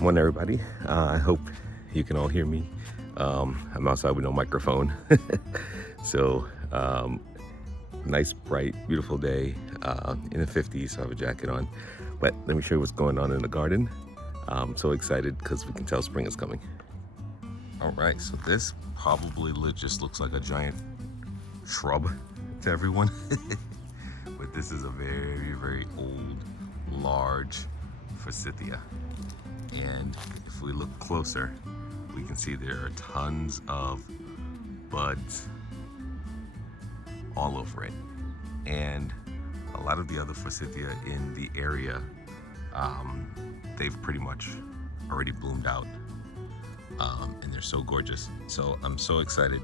Morning, everybody. I hope you can all hear me. I'm outside with no microphone. So, nice, bright, beautiful day in the 50s, so I have a jacket on. But let me show you what's going on in the garden. I'm so excited because we can tell spring is coming. All right, so this probably just looks like a giant shrub to everyone. But this is a very, very old, large Forsythia. And if we look closer, we can see there are tons of buds all over it. And a lot of the other Forsythia in the area, they've pretty much already bloomed out. And they're so gorgeous. So I'm so excited.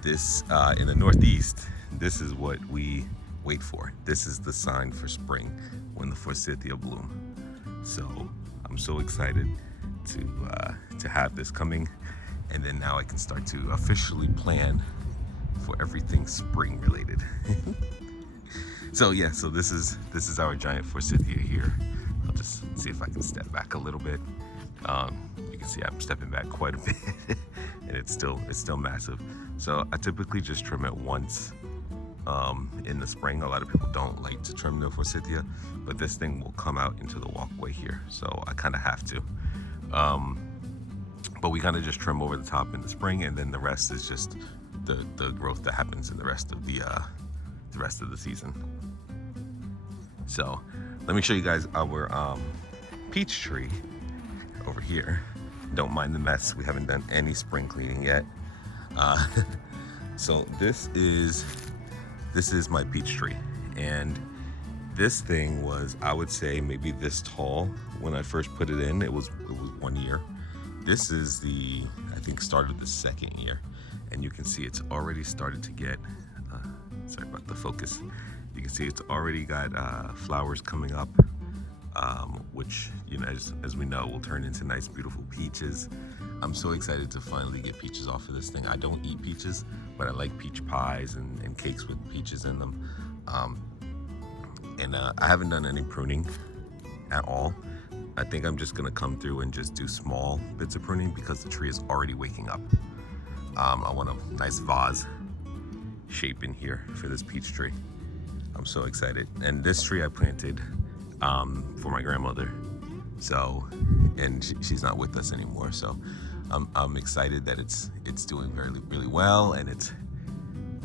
This, in the Northeast, this is what we wait for. This is the sign for spring, when the Forsythia bloom. So I'm so excited to have this coming, and then now I can start to officially plan for everything spring related. So yeah, so this is our giant Forsythia here. I'll just see if I can step back a little bit. You can see I'm stepping back quite a bit, and it's still massive. So I typically just trim it once in the spring. A lot of people don't like to trim their Forsythia, but this thing will come out into the walkway here, so I kind of have to. But we kind of just trim over the top in the spring, and then the rest is just the growth that happens in the rest of the season. So let me show you guys our peach tree over here. Don't mind the mess. We haven't done any spring cleaning yet. So this is my peach tree, and this thing was, I would say, maybe this tall when I first put it in. It was 1 year. This is I think started the second year, and you can see it's already started to get, sorry about the focus. You can see it's already got flowers coming up, which, you know, as we know, will turn into nice, beautiful peaches. I'm so excited to finally get peaches off of this thing. I don't eat peaches, but I like peach pies and cakes with peaches in them. And I haven't done any pruning at all. I think I'm just gonna come through and just do small bits of pruning because the tree is already waking up. I want a nice vase shape in here for this peach tree. I'm so excited. And this tree I planted for my grandmother. So, and she's not with us anymore. So I'm excited that it's doing really well, and it's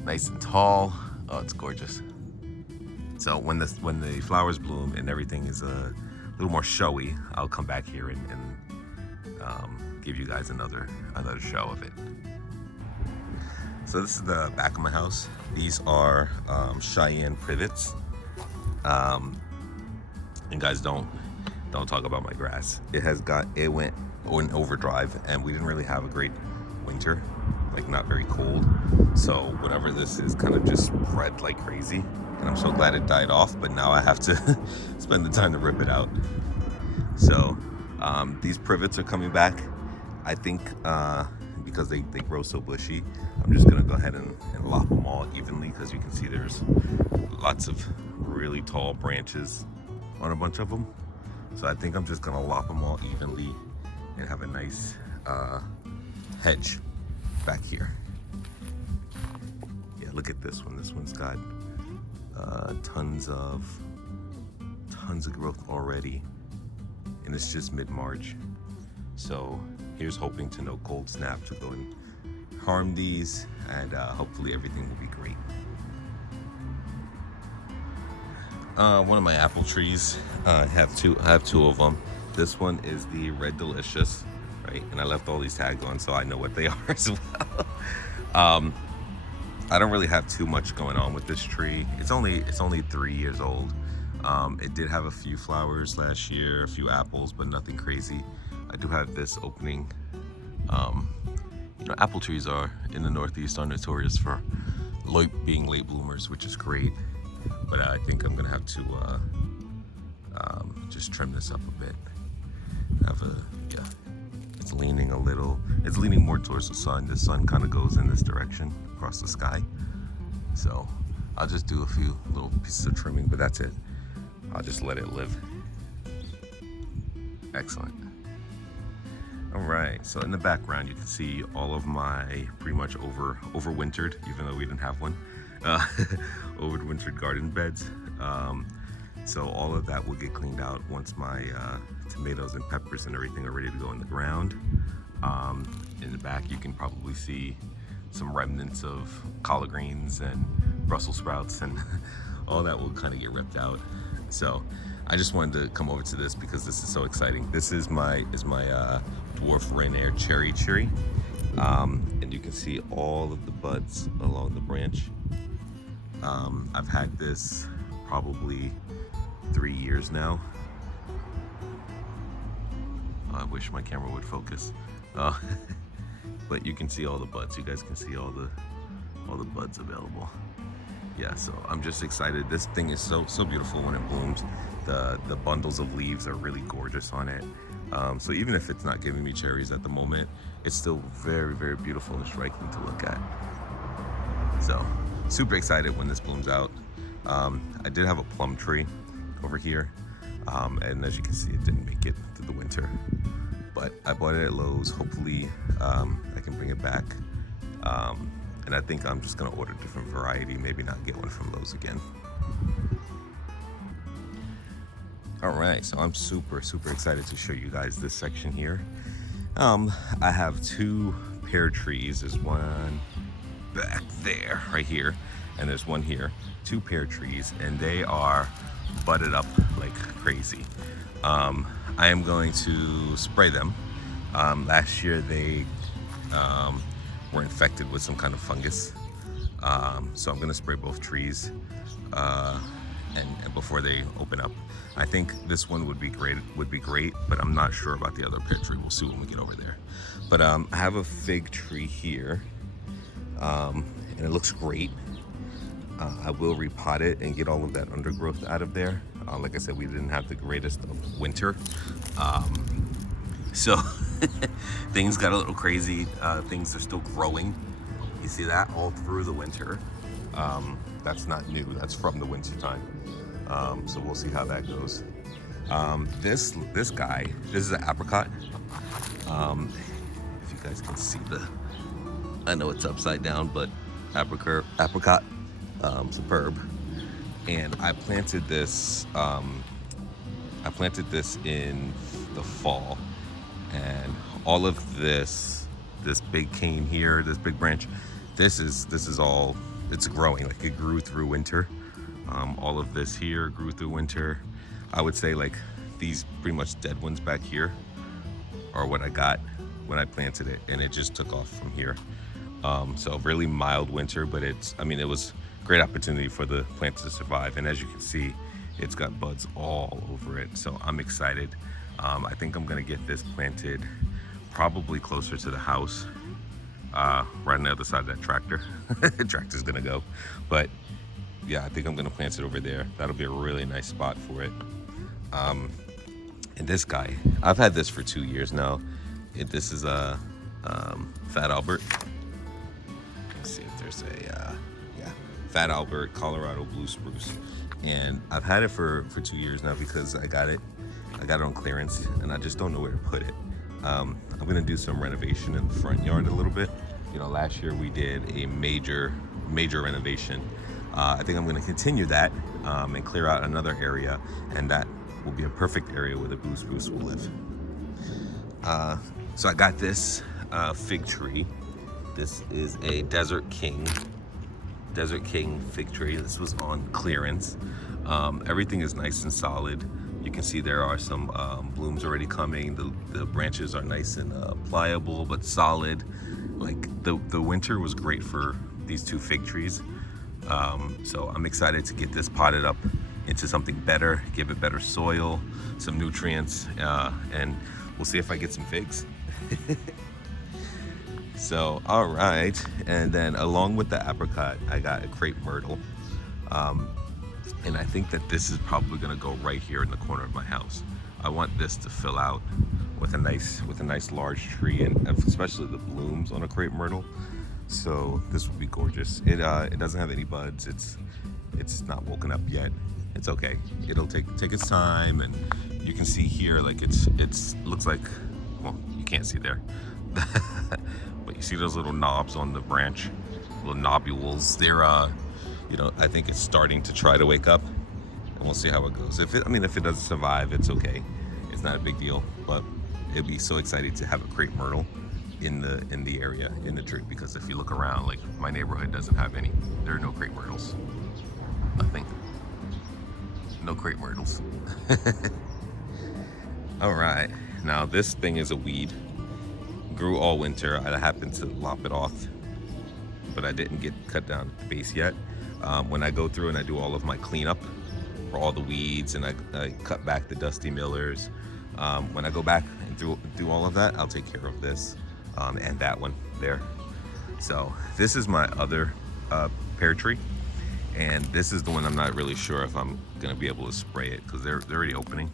nice and tall. Oh, it's gorgeous. So when the flowers bloom and everything is a little more showy, I'll come back here and give you guys another show of it. So this is the back of my house. These are Cheyenne Privets. And guys, don't talk about my grass. It went in overdrive, and we didn't really have a great winter, like not very cold. So whatever this is kind of just spread like crazy, and I'm so glad it died off, but now I have to spend the time to rip it out. So these privets are coming back. I think because they grow so bushy, I'm just gonna go ahead and lop them all evenly, because you can see there's lots of really tall branches on a bunch of them. So I think I'm just gonna lop them all evenly and have a nice hedge back here. Yeah, look at this one. This one's got tons of growth already, and it's just mid-March. So here's hoping to no cold snap to go and harm these, and hopefully everything will be great. One of my apple trees, I have two of them. This one is the Red Delicious, right? And I left all these tags on so I know what they are as well. I don't really have too much going on with this tree. It's only 3 years old. It did have a few flowers last year, a few apples, but nothing crazy. I do have this opening. You know, apple trees in the Northeast are notorious for being late bloomers, which is great. But I think I'm gonna have to just trim this up a bit. It's leaning a little. It's leaning more towards the sun. The sun kind of goes in this direction across the sky. So I'll just do a few little pieces of trimming, but that's it. I'll just let it live. Excellent. All right, so in the background you can see all of my pretty much overwintered, even though we didn't have one, overwintered garden beds. So all of that will get cleaned out once my tomatoes and peppers and everything are ready to go in the ground. In the back you can probably see some remnants of collard greens and Brussels sprouts, and all that will kind of get ripped out. So I just wanted to come over to this because this is so exciting. This is my dwarf Rainier cherry tree, and you can see all of the buds along the branch. I've had this probably 3 years now. I wish my camera would focus, but you can see all the buds. You guys can see all the buds available. Yeah, so I'm just excited. This thing is so beautiful when it blooms. The bundles of leaves are really gorgeous on it. So even if it's not giving me cherries at the moment, it's still very beautiful and striking to look at. So super excited when this blooms out. I did have a plum tree over here, and as you can see, it didn't make it through the winter, but I bought it at Lowe's. Hopefully I can bring it back, and I think I'm just gonna order a different variety, maybe not get one from Lowe's again. All right, so I'm super excited to show you guys this section here. I have 2 pear trees. There's one back there, right here, and there's one here. 2 pear trees, and they are budded up like crazy. I am going to spray them. Last year they were infected with some kind of fungus, so I'm going to spray both trees and before they open up. I think this one would be great, but I'm not sure about the other pear tree. We'll see when we get over there. But I have a fig tree here, and it looks great. I will repot it and get all of that undergrowth out of there. Like I said, we didn't have the greatest of winter, so things got a little crazy. Things are still growing. You see that all through the winter. That's not new, that's from the winter time. So we'll see how that goes. This guy, this is an apricot. If you guys can see I know it's upside down, but apricot, superb. And I planted this in the fall, and all of this big cane here, this big branch, this is all, it's growing. Like, it grew through winter. All of this here grew through winter. I would say like these pretty much dead ones back here are what I got when I planted it, and it just took off from here. So really mild winter, but it was a great opportunity for the plant to survive. And as you can see, it's got buds all over it. So I'm excited. I think I'm gonna get this planted probably closer to the house, right on the other side of that tractor. The tractor's gonna go, but yeah, I think I'm gonna plant it over there. That'll be a really nice spot for it. And this guy, I've had this for 2 years now. This is a Fat Albert. Let's see if there's a Fat Albert Colorado Blue Spruce, and I've had it for 2 years now because I got it on clearance, and I just don't know where to put it. I'm gonna do some renovation in the front yard a little bit. You know, last year we did a major renovation. I think I'm going to continue that and clear out another area, and that will be a perfect area where the blue spruce will live. So I got this fig tree. This is a Desert King fig tree. This was on clearance. Everything is nice and solid. You can see there are some blooms already coming. The branches are nice and pliable but solid. Like, the winter was great for these 2 fig trees. So I'm excited to get this potted up into something better, give it better soil, some nutrients, and we'll see if I get some figs. So, all right, and then along with the apricot, I got a crepe myrtle, and I think that this is probably gonna go right here in the corner of my house. I want this to fill out with a nice large tree, and especially the blooms on a crepe myrtle. So this would be gorgeous. It doesn't have any buds. It's not woken up yet. It's okay. It'll take its time, and you can see here, like, it's looks like well, you can't see there. But you see those little knobs on the branch, little nobules. They're, you know, I think it's starting to try to wake up, and we'll see how it goes. If it doesn't survive, it's okay. It's not a big deal. But it'd be so exciting to have a crepe myrtle in the area, in the tree, because if you look around, like my neighborhood doesn't have any. There are no crepe myrtles. Nothing. No crepe myrtles. All right, now this thing is a weed. Grew all winter. I happened to lop it off, but I didn't get cut down at the base yet. When I go through and I do all of my cleanup for all the weeds, and I cut back the dusty millers, when I go back and do all of that, I'll take care of this and that one there. So this is my other pear tree, and this is the one I'm not really sure if I'm gonna be able to spray it, because they're already opening.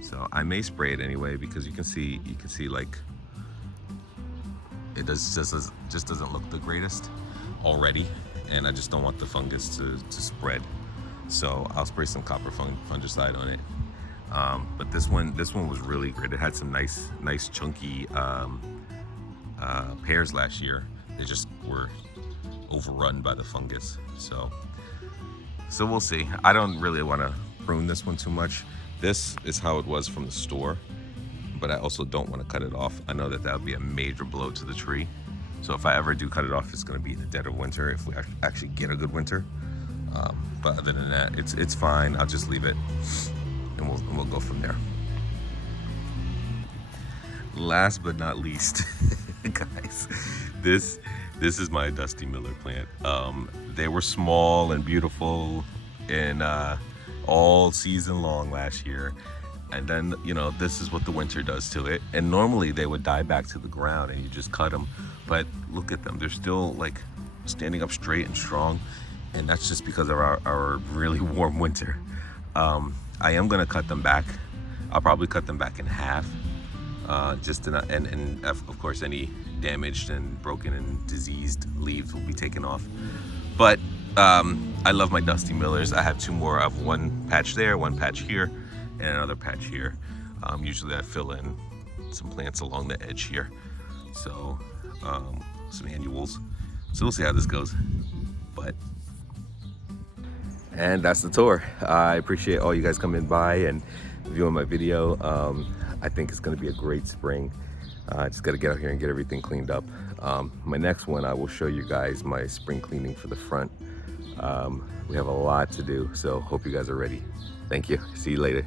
So I may spray it anyway, because you can see like it just doesn't look the greatest already, and I just don't want the fungus to spread. So I'll spray some copper fungicide on it. But this one was really great. It had some nice chunky pears last year. They just were overrun by the fungus. So we'll see. I don't really want to prune this one too much. This is how it was from the store, but I also don't want to cut it off. I know that would be a major blow to the tree. So if I ever do cut it off, it's going to be in the dead of winter, if we actually get a good winter. But other than that, it's fine. I'll just leave it, and we'll go from there. Last but not least, guys, this is my Dusty Miller plant. They were small and beautiful and all season long last year, and then, you know, this is what the winter does to it. And normally they would die back to the ground and you just cut them, but look at them, they're still like standing up straight and strong, and that's just because of our really warm winter. I am gonna cut them back. I'll probably cut them back in half, just to not, and of course any damaged and broken and diseased leaves will be taken off. But I love my Dusty Millers. I have two more. I have one patch there, one patch here, and another patch here. Usually I fill in some plants along the edge here. So some annuals. So we'll see how this goes. And that's the tour. I appreciate all you guys coming by and viewing my video. I think it's gonna be a great spring. I just gotta get out here and get everything cleaned up. My next one, I will show you guys my spring cleaning for the front. We have a lot to do, so hope you guys are ready. Thank you. See you later.